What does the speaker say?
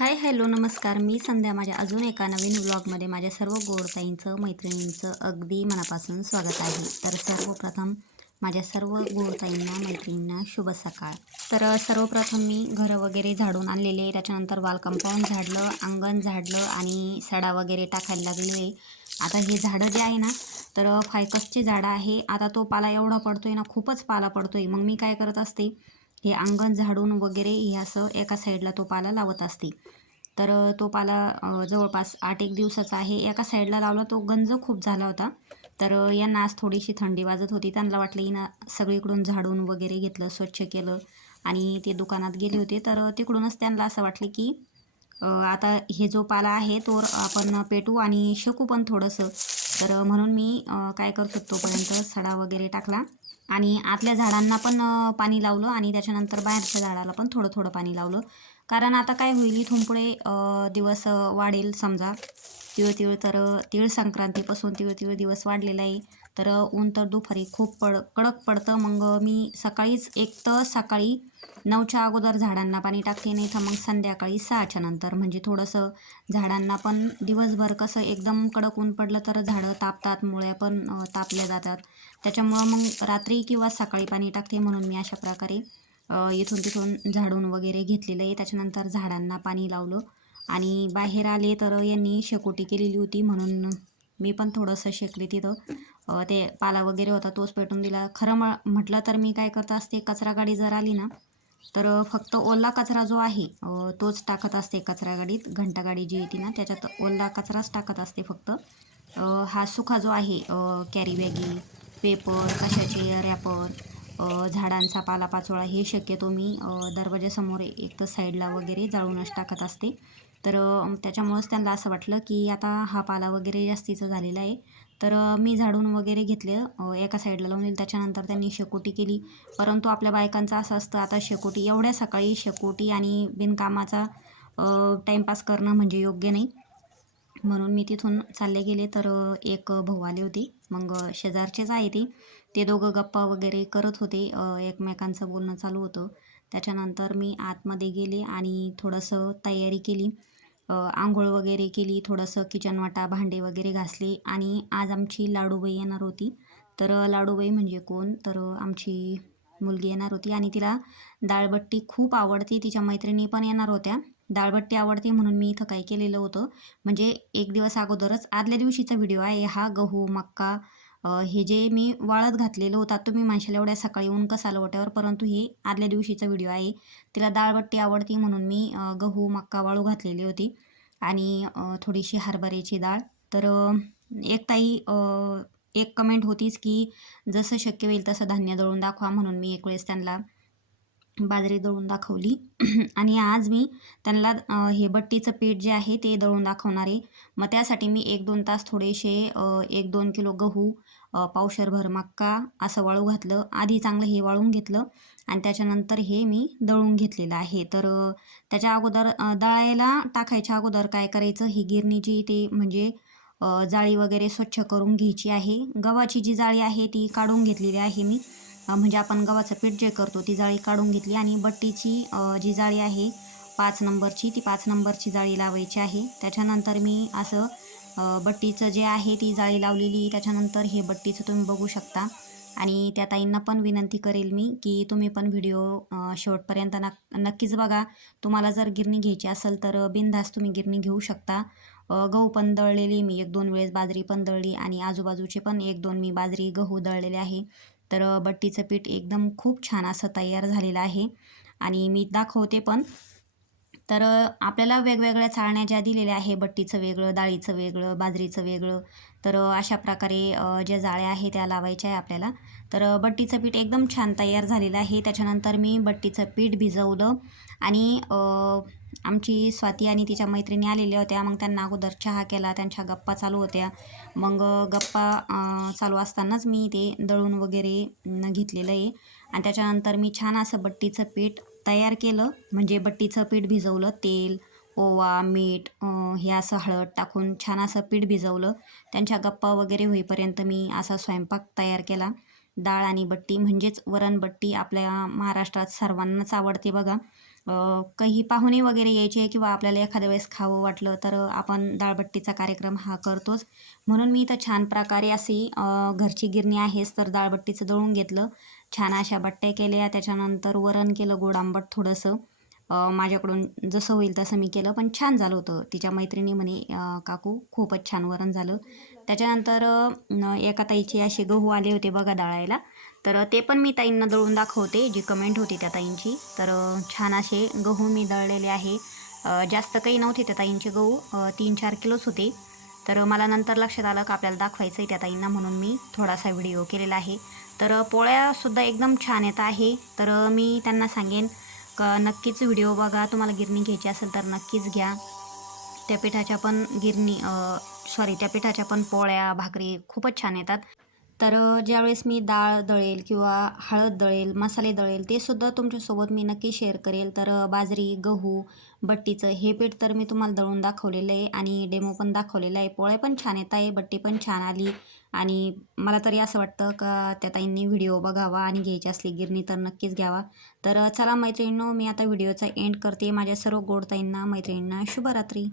Hi hello नमस्कार. मी संध्या माझ्या अजून एका नवीन व्लॉगमध्ये माझ्या सर्व गोडताईंचं मैत्रिणींचं अगदी मनापासून स्वागत आहे. तर सर्वप्रथम माझ्या सर्व गोडताईंना मैत्रिणींना शुभ सकाळ. तर सर्वप्रथम मी घरं वगैरे झाडून आणलेले. त्याच्यानंतर वाल कंपाऊंड झाडलं अंगण झाडलं आणि सडा वगैरे टाकायला लागले आता हे झाडं जे आहे ना तर फायकसचे झाडं आहे. आता तो पाला एवढा पडतो आहे ना खूपच पाला पडतो आहे मग मी काय करत असते हे अंगण झाडून वगैरे हे असं एका साईडला तो पाला लावत असते. तर तो पाला जवळपास आठ एक दिवसाचा आहे. एका साईडला लावला तो गंज खूप झाला होता. तर यांना आज थोडीशी थंडी वाजत होती. त्यांना वाटलं हिनं सगळीकडून झाडून वगैरे घेतलं स्वच्छ केलं आणि ते दुकानात गेले होते. तर तिकडूनच त्यांना असं वाटले की आता हे जो पाला आहे तो आपण पेटू आणि शकू पण थोडंसं. तर म्हणून मी काय करतो तोपर्यंत सडा वगैरे टाकला. आणि आतल्या झाडांना पण पाणी लावलं आणि त्याच्यानंतर बाहेरच्या झाडाला पण थोडं थोडं पाणी लावलं. कारण आता काय होईल इथून पुढे दिवस वाढेल समजा. तिळ तिळ तर तिळ संक्रांतीपासून तिळ तिळ दिवस वाढलेला आहे. तर ऊन तर दुपारी खूप पड कडक पडतं. मग मी सकाळीच एक तर सकाळी नऊच्या अगोदर झाडांना पाणी टाकते नाही तर मग संध्याकाळी सहाच्या नंतर. म्हणजे थोडंसं झाडांना पण दिवसभर कसं एकदम कडक ऊन पडलं तर झाडं तापतात मुळ्या पण तापल्या जातात. त्याच्यामुळं मग रात्री किंवा सकाळी पाणी टाकते म्हणून मी अशा प्रकारे इथून तिथून झाडून वगैरे घेतलेलं आहे. त्याच्यानंतर झाडांना पाणी लावलं आणि बाहेर आले तर यांनी शेकोटी केलेली होती म्हणून मी पण थोडंसं शेकले तिथं. ते पाला वगैरे होता तोच पेटून दिला. खरं म म्हटलं तर मी काय करत असते कचरा गाडी जर आली ना तर फक्त ओला कचरा जो आहे तोच टाकत असते कचरा गाडीत. घंटा गाडी जी येते ना त्याच्यात ओला कचराच टाकत असते फक्त. हा सुखा जो आहे कॅरी बॅगी पेपर कशाचे रॅपर झाडांचा पालापाचोळा हे शक्यतो मी दरवाजासमोर एक तर साईडला वगैरे जाळूनच टाकत असते. तर त्याच्यामुळंच त्यांना असं वाटलं की आता हा पाला वगैरे जास्तीचा झालेला आहे. तर मी झाडून वगैरे घेतले एका साईडला लावून दिलं. त्याच्यानंतर त्यांनी शेकोटी केली. परंतु आपल्या बायकांचं असं असतं आता शेकोटी एवढ्या सकाळी शेकोटी आणि बिनकामाचा टाईमपास करणं म्हणजे योग्य नाही. म्हणून मी तिथून चालले गेले. तर एक भाऊ आले होते. मग शेजारचेच आहे ते. ते दोघं गप्पा वगैरे करत होते. एकमेकांचं बोलणं चालू होतं. त्याच्यानंतर मी आतमध्ये गेले आणि थोडंसं तयारी केली. आंघोळ वगैरे केली थोडंसं किचन वाटा भांडे वगैरे घासले आणि आज आमची लाडूबाई येणार होती. तर लाडूबाई म्हणजे कोण? तर आमची मुलगी येणार होती आणि तिला दाळबट्टी खूप आवडते. तिच्या मैत्रिणी पण येणार होत्या. दाळबट्टी आवडते म्हणून मी इथं काय केलेलं होतं. म्हणजे एक दिवस अगोदरच आदल्या दिवशीचा व्हिडिओ आहे. हा गहू मक्का हे जे मी वाळत घातलेलं होतं तुम्ही माणसाला एवढ्या सकाळी ऊन कसा आलं वाट्यावर परंतु हे आदल्या दिवशीचा व्हिडिओ आहे. तिला दाळबट्टी आवडती म्हणून मी गहू मक्का वाळू घातलेली होती. आणि थोडीशी हरभऱ्याची डाळ. तर एक ताई एक कमेंट होतीच की जसं शक्य होईल तसं धान्य दळून दाखवा म्हणून मी एक वेळेस त्यांना बाजरी दळून दाखवली. आणि आज मी त्यांना हे बट्टीचं पीठ जे आहे ते दळून दाखवणार. आहे मग त्यासाठी मी एक दोन तास थोडेसे एक दोन किलो गहू पावशरभर मक्का असं वाळू घातलं. आधी चांगलं हे वाळून घेतलं आणि त्याच्यानंतर हे मी दळून घेतलेलं आहे. तर त्याच्या अगोदर दळायला टाकायच्या अगोदर काय करायचं? ही गिरणीची ते म्हणजे जाळी वगैरे स्वच्छ करून घ्यायची आहे. गव्हाची जी जाळी आहे ती काढून घेतलेली आहे मी. म्हणजे आपण गव्हाचं पीठ जे करतो ती जाळी काढून घेतली आणि बट्टीची जी जाळी आहे पाच नंबरची ती पाच नंबरची जाळी लावायची आहे. त्याच्यानंतर मी असं बट्टीचं जे आहे ती जाळी लावलेली. त्याच्यानंतर हे बट्टीचं तुम्ही बघू शकता. आणि त्या ताईंना पण विनंती करेल मी की तुम्ही पण व्हिडिओ शेवटपर्यंत नक नक्कीच बघा. तुम्हाला जर गिरणी घ्यायची असेल तर बिनधास्त तुम्ही गिरणी घेऊ शकता. गहू पण दळलेली मी. एक दोन वेळेस बाजरी पण दळली आणि आजूबाजूचे पण एक दोन मी बाजरी गहू दळलेले आहे. तर बट्टीचं पीठ एकदम खूप छान असं तयार झालेलं आहे. आणि मी दाखवते पण. तर आपल्याला वेगवेगळ्या चाळण्या ज्या दिलेल्या आहे बट्टीचं वेगळं डाळीचं वेगळं बाजरीचं वेगळं तर अशा प्रकारे ज्या जाळ्या आहे त्या लावायच्या आहे आपल्याला. तर बट्टीचं पीठ एकदम छान तयार झालेलं आहे. त्याच्यानंतर मी बट्टीचं पीठ भिजवलं आणि आमची स्वाती आणि तिच्या मैत्रिणी आलेल्या होत्या. मग त्यांना अगोदर चहा केला त्यांच्या गप्पा चालू होत्या. मग गप्पा चालू असतानाच मी ते दळून वगैरे घेतलेलं आहे. आणि त्याच्यानंतर मी छान असं बट्टीचं पीठ तयार केलं. म्हणजे बट्टीचं पीठ भिजवलं. तेल ओवा मीठ हे असं हळद टाकून छान असं पीठ भिजवलं. त्यांच्या गप्पा वगैरे होईपर्यंत मी असा स्वयंपाक तयार केला. डाळ आणि बट्टी म्हणजेच वरणबट्टी आपल्या महाराष्ट्रात सर्वांनाच आवडते बघा. काही पाहुणे वगैरे यायचे किंवा आपल्याला एखाद्या वेळेस खावं वाटलं तर आपण दाळबट्टीचा कार्यक्रम हा करतोच. म्हणून मी इथं छान प्रकारे अशी घरची गिरणी आहेच तर दाळबट्टीचं दळून घेतलं. छान अशा बट्ट्या केल्या त्याच्यानंतर वरण केलं गोड आंबट थोडंसं. माझ्याकडून जसं होईल तसं मी केलं पण छान झालं होतं. तिच्या मैत्रिणी म्हणे काकू खूपच छान वरण झालं. त्याच्यानंतर एका ताईचे असे गहू आले होते बघा डाळायला. तर ते पण मी ताईंना दळून दाखवते जी कमेंट होती त्या ताईंची. तर छान असे गहू मी दळलेले आहे. जास्त काही नव्हते त्या ताईंचे गहू तीन चार किलोच होते. तर मला नंतर लक्षात आलं का आपल्याला दाखवायचं आहे त्या ताईंना म्हणून मी थोडासा व्हिडिओ केलेला आहे. तर पोळ्यासुद्धा एकदम छान येत आहे. तर मी त्यांना सांगेन का नक्कीच व्हिडिओ बघा. तुम्हाला गिरणी घ्यायची असेल तर नक्कीच घ्या. त्या पिठाच्या पण गिरणी सॉरी त्या पिठाच्या पण पोळ्या भाकरी खूपच छान येतात. तर ज्यावेळेस मी डाळ दळेल किंवा हळद दळेल मसाले दळेल ते सुद्धा तुमच्यासोबत मी नक्की शेअर करेल. तर बाजरी गहू बट्टीचं हे पीठ तर मी तुम्हाला दळून दाखवलेलं आहे आणि डेमो पण दाखवलेला आहे. पोळे पण छान येत आहे बट्टी पण छान आली आणि मला तरी असं वाटतं का त्या ताईंनी व्हिडिओ बघावा आणि घ्यायची असली गिरणी तर नक्कीच घ्यावा. तर चला मैत्रिणींनो मी आता व्हिडिओचा एंड करते. माझ्या सर्व गोड ताईंना मैत्रिणींना शुभरात्री.